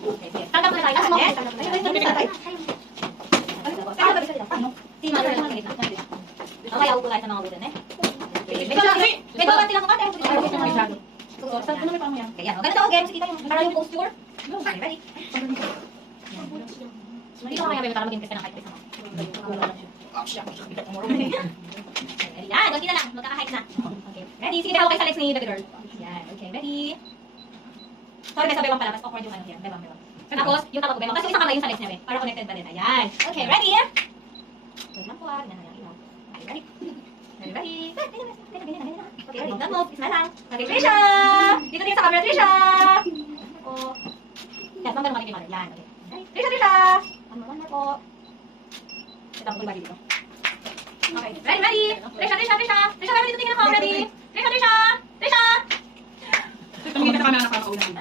Okay, sige. Tanggap na tayo lahat. Yes? Tanggap na tayo. Si Mother lang ganito. Mamaya upo tayo sa mga bulan, eh. Medyo ganti lang ako. Saan ko na may pamo yan? Kaya, ganito ako, game. Sige tayo. Para yung posture. Okay, ready? Dito ka kaya baby para maging kasi ng height mo. Yan, ganti na lang. Magkaka-height na. Okay, ready? Sige tayo kayo sa legs ni baby girl. Yan, okay, ready? Sorry, may sabay pala. Mas awkward yung ano yan. Bebang. Tapos, yung tapat ko bebang. Tapos yung isang kamay yung sa legs niya, para connected pa din. Ayan. Okay, ready? Wait lang po ah. Ganyan na lang ilaw. Okay, ready? Ready? Ganyan. Okay, ready? Don't move. Isma lang. Okay, Trisha! Dito sa camera, Trisha! Ako. Yan, mamaya kami ni Mother. Yan, okay. Trisha! One more po. Ito ako bali dito. Okay, ready? Trisha, kami dito tingin ako. Ready? Trisha! Tumingin ka sa camera na para kaunan.